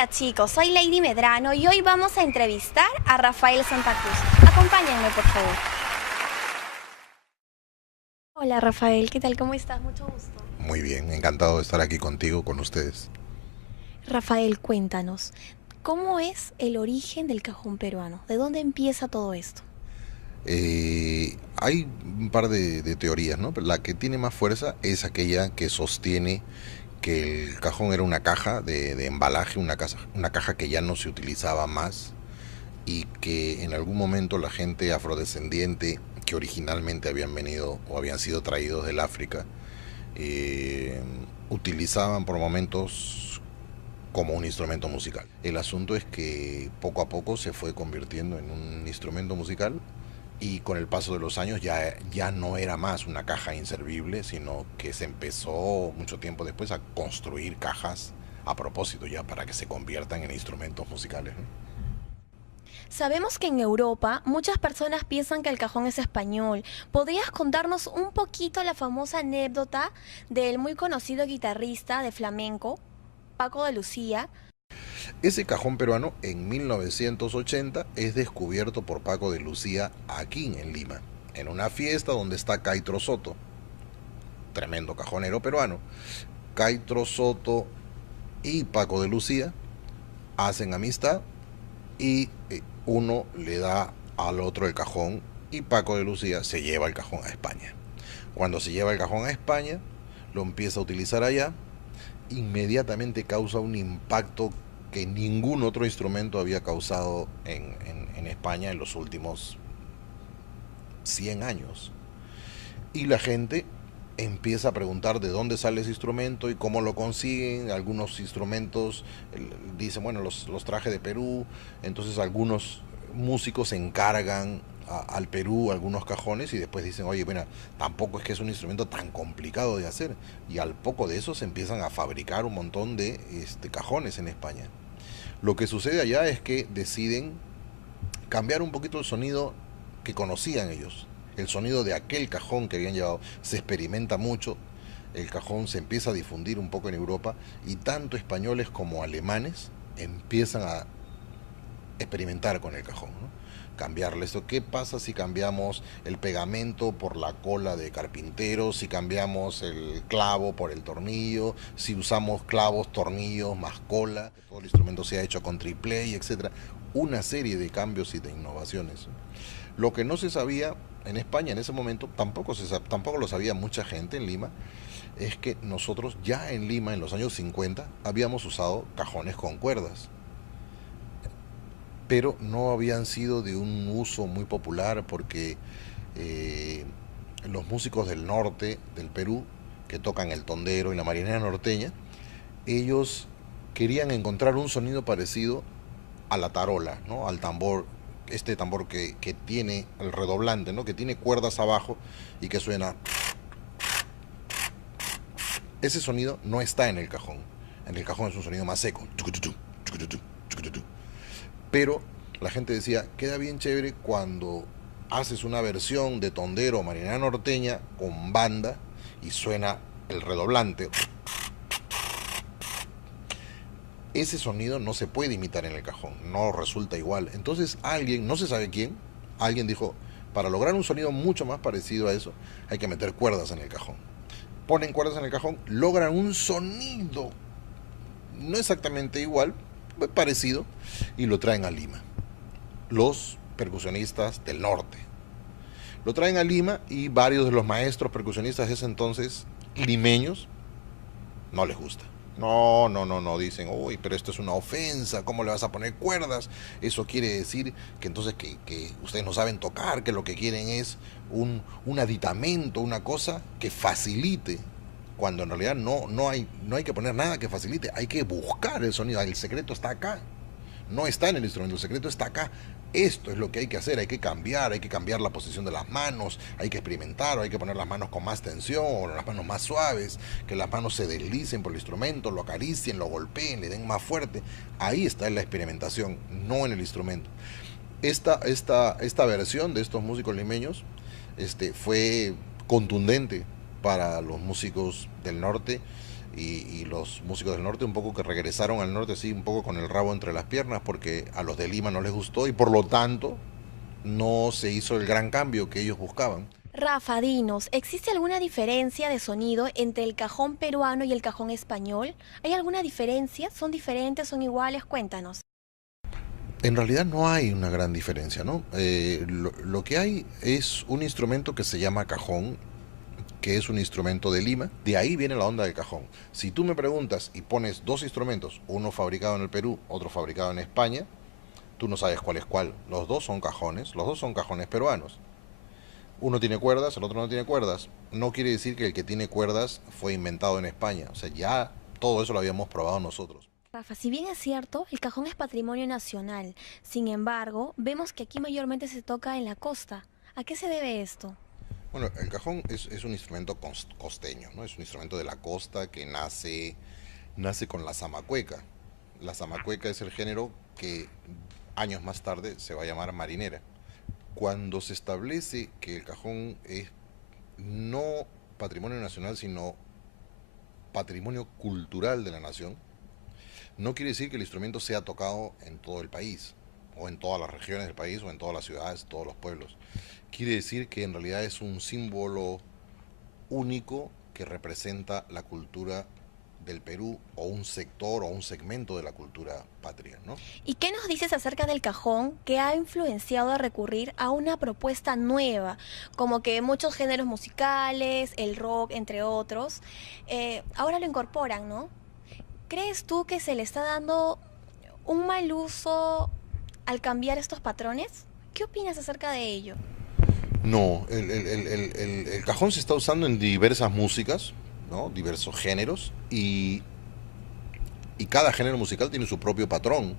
días, chicos, soy Lady Medrano y hoy vamos a entrevistar a Rafael Santa Cruz. Acompáñenme, por favor. Hola, Rafael, ¿qué tal? ¿Cómo estás? Mucho gusto. Muy bien, encantado de estar aquí contigo, con ustedes. Rafael, cuéntanos, ¿cómo es el origen del cajón peruano? ¿De dónde empieza todo esto? Hay un par de teorías, ¿no? Pero la que tiene más fuerza es aquella que sostiene que el cajón era una caja de embalaje, una caja que ya no se utilizaba más y que en algún momento la gente afrodescendiente que originalmente habían venido o habían sido traídos del África eh, utilizaban por momentos como un instrumento musical. El asunto es que poco a poco se fue convirtiendo en un instrumento musical y con el paso de los años ya no era más una caja inservible, sino que se empezó mucho tiempo después a construir cajas a propósito ya para que se conviertan en instrumentos musicales, ¿no? Sabemos que en Europa muchas personas piensan que el cajón es español. ¿Podrías contarnos un poquito la famosa anécdota del muy conocido guitarrista de flamenco, Paco de Lucía? Ese cajón peruano en 1980 es descubierto por Paco de Lucía aquí en Lima, en una fiesta donde está Caitro Soto, tremendo cajonero peruano. Caitro Soto y Paco de Lucía hacen amistad y uno le da al otro el cajón y Paco de Lucía se lleva el cajón a España. Cuando se lleva el cajón a España, lo empieza a utilizar allá, inmediatamente causa un impacto que ningún otro instrumento había causado en España en los últimos 100 años. Y la gente empieza a preguntar de dónde sale ese instrumento y cómo lo consiguen. Algunos instrumentos dicen, bueno, los traje de Perú. Entonces algunos músicos se encargan al Perú algunos cajones y después dicen, oye, bueno, tampoco es que es un instrumento tan complicado de hacer. Y al poco de eso se empiezan a fabricar un montón de cajones en España. Lo que sucede allá es que deciden cambiar un poquito el sonido que conocían ellos. El sonido de aquel cajón que habían llevado se experimenta mucho, el cajón se empieza a difundir un poco en Europa y tanto españoles como alemanes empiezan a experimentar con el cajón, ¿no? Cambiarle esto. ¿Qué pasa si cambiamos el pegamento por la cola de carpintero? Si cambiamos el clavo por el tornillo, si usamos clavos, tornillos más cola, todo el instrumento se ha hecho con triple, etcétera. Una serie de cambios y de innovaciones. Lo que no se sabía en España en ese momento, tampoco lo sabía mucha gente en Lima, es que nosotros ya en Lima en los años 50 habíamos usado cajones con cuerdas, pero no habían sido de un uso muy popular porque eh, los músicos del norte del Perú, que tocan el tondero y la marinera norteña, ellos querían encontrar un sonido parecido a la tarola, ¿no? Al tambor, este tambor que tiene el redoblante, ¿no? Que tiene cuerdas abajo y que suena. Ese sonido no está en el cajón. En el cajón es un sonido más seco. Pero la gente decía, queda bien chévere cuando haces una versión de tondero o marinera norteña con banda y suena el redoblante. Ese sonido no se puede imitar en el cajón, no resulta igual. Entonces alguien, no se sabe quién, alguien dijo, para lograr un sonido mucho más parecido a eso, hay que meter cuerdas en el cajón. Ponen cuerdas en el cajón, logran un sonido no exactamente igual, parecido, y lo traen a Lima. Los percusionistas del norte. Lo traen a Lima y varios de los maestros percusionistas de ese entonces, limeños, no les gusta. No, no, no, no, dicen, uy, pero esto es una ofensa, ¿cómo le vas a poner cuerdas? Eso quiere decir que entonces que ustedes no saben tocar, que lo que quieren es un aditamento, una cosa que facilite, cuando en realidad no hay que poner nada que facilite, hay que buscar el sonido, el secreto está acá, no está en el instrumento, el secreto está acá. Esto es lo que hay que hacer, hay que cambiar la posición de las manos, hay que experimentar, o hay que poner las manos con más tensión, o las manos más suaves, que las manos se deslicen por el instrumento, lo acaricien, lo golpeen, le den más fuerte. Ahí está la experimentación, no en el instrumento. Esta versión de estos músicos limeños fue contundente para los músicos del norte y los músicos del norte un poco que regresaron al norte, sí, un poco con el rabo entre las piernas, porque a los de Lima no les gustó y por lo tanto no se hizo el gran cambio que ellos buscaban. Rafa, dinos, ¿existe alguna diferencia de sonido entre el cajón peruano y el cajón español? ¿Hay alguna diferencia? ¿Son diferentes? ¿Son iguales? Cuéntanos. En realidad no hay una gran diferencia, ¿no? Lo que hay es un instrumento que se llama cajón, que es un instrumento de Lima. De ahí viene la onda del cajón. Si tú me preguntas y pones dos instrumentos, uno fabricado en el Perú, otro fabricado en España, tú no sabes cuál es cuál. Los dos son cajones, los dos son cajones peruanos. Uno tiene cuerdas, el otro no tiene cuerdas. No quiere decir que el que tiene cuerdas fue inventado en España. O sea, ya todo eso lo habíamos probado nosotros. Rafa, si bien es cierto, el cajón es patrimonio nacional, sin embargo, vemos que aquí mayormente se toca en la costa. ¿A qué se debe esto? Bueno, el cajón es un instrumento costeño, ¿no? Es un instrumento de la costa que nace con la zamacueca. La zamacueca es el género que años más tarde se va a llamar marinera. Cuando se establece que el cajón es no patrimonio nacional, sino patrimonio cultural de la nación, no quiere decir que el instrumento sea tocado en todo el país, o en todas las regiones del país, o en todas las ciudades, todos los pueblos. Quiere decir que en realidad es un símbolo único que representa la cultura del Perú, o un sector o un segmento de la cultura patria, ¿no? ¿Y qué nos dices acerca del cajón que ha influenciado a recurrir a una propuesta nueva, como que muchos géneros musicales, el rock, entre otros, ahora lo incorporan, ¿no? ¿Crees tú que se le está dando un mal uso al cambiar estos patrones? ¿Qué opinas acerca de ello? No, el cajón se está usando en diversas músicas, ¿no? Diversos géneros, y cada género musical tiene su propio patrón.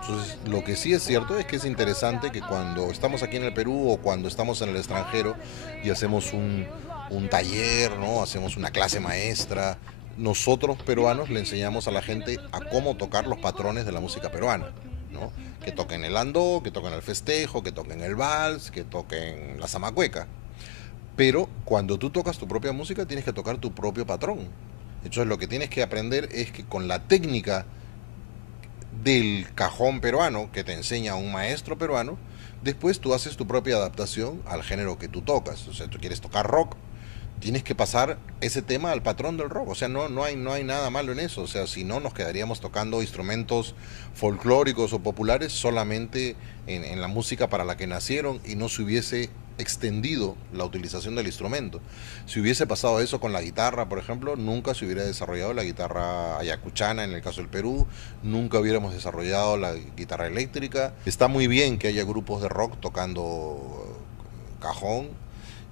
Entonces, lo que sí es cierto es que es interesante que cuando estamos aquí en el Perú o cuando estamos en el extranjero y hacemos un taller, ¿no? Hacemos una clase maestra, nosotros peruanos le enseñamos a la gente a cómo tocar los patrones de la música peruana, ¿no? Que toquen el andó, que toquen el festejo, que toquen el vals, que toquen la zamacueca. Pero cuando tú tocas tu propia música tienes que tocar tu propio patrón. Entonces lo que tienes que aprender es que con la técnica del cajón peruano que te enseña un maestro peruano, después tú haces tu propia adaptación al género que tú tocas. O sea, tú quieres tocar rock, tienes que pasar ese tema al patrón del rock. O sea, no hay nada malo en eso. O sea, si no, nos quedaríamos tocando instrumentos folclóricos o populares solamente en la música para la que nacieron y no se hubiese extendido la utilización del instrumento. Si hubiese pasado eso con la guitarra, por ejemplo, nunca se hubiera desarrollado la guitarra ayacuchana en el caso del Perú, nunca hubiéramos desarrollado la guitarra eléctrica. Está muy bien que haya grupos de rock tocando cajón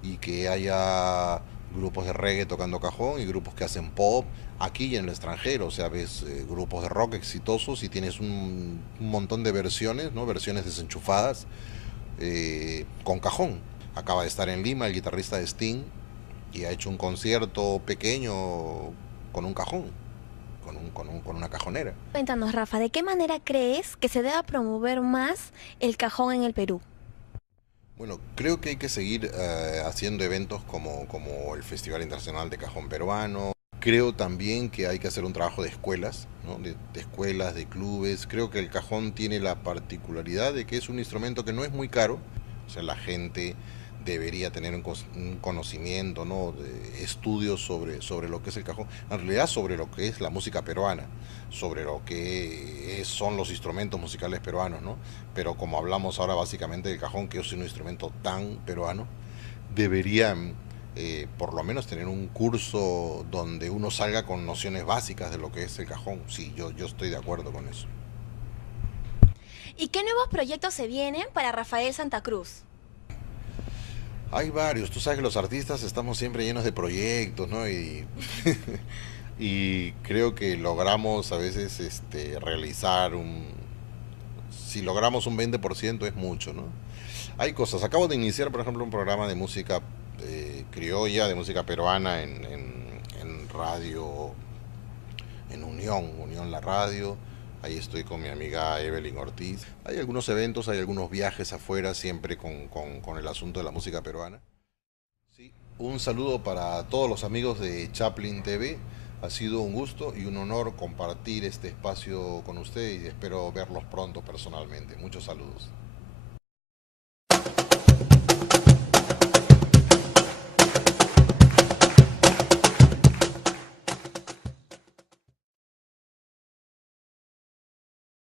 y que haya grupos de reggae tocando cajón y grupos que hacen pop aquí y en el extranjero. O sea, ves grupos de rock exitosos y tienes un montón de versiones, ¿no? Versiones desenchufadas con cajón. Acaba de estar en Lima el guitarrista de Sting y ha hecho un concierto pequeño con un cajón, con una cajonera. Cuéntanos, Rafa, ¿de qué manera crees que se deba promover más el cajón en el Perú? Bueno, creo que hay que seguir haciendo eventos como el Festival Internacional de Cajón Peruano. Creo también que hay que hacer un trabajo de escuelas, ¿no? De escuelas, de clubes. Creo que el cajón tiene la particularidad de que es un instrumento que no es muy caro. O sea, la gente debería tener un conocimiento, ¿no? De estudios sobre lo que es el cajón. En realidad sobre lo que es la música peruana, sobre lo que son los instrumentos musicales peruanos, ¿no? Pero como hablamos ahora básicamente del cajón, que es un instrumento tan peruano, deberían por lo menos tener un curso donde uno salga con nociones básicas de lo que es el cajón. Sí, yo estoy de acuerdo con eso. ¿Y qué nuevos proyectos se vienen para Rafael Santa Cruz? Hay varios, tú sabes que los artistas estamos siempre llenos de proyectos, ¿no? Y creo que logramos a veces realizar si logramos un 20% es mucho, ¿no? Hay cosas, acabo de iniciar por ejemplo un programa de música criolla, de música peruana en radio, en Unión La Radio. Ahí estoy con mi amiga Evelyn Ortiz. Hay algunos eventos, hay algunos viajes afuera, siempre con el asunto de la música peruana. Sí. Un saludo para todos los amigos de Chaplin TV. Ha sido un gusto y un honor compartir este espacio con usted y espero verlos pronto personalmente. Muchos saludos.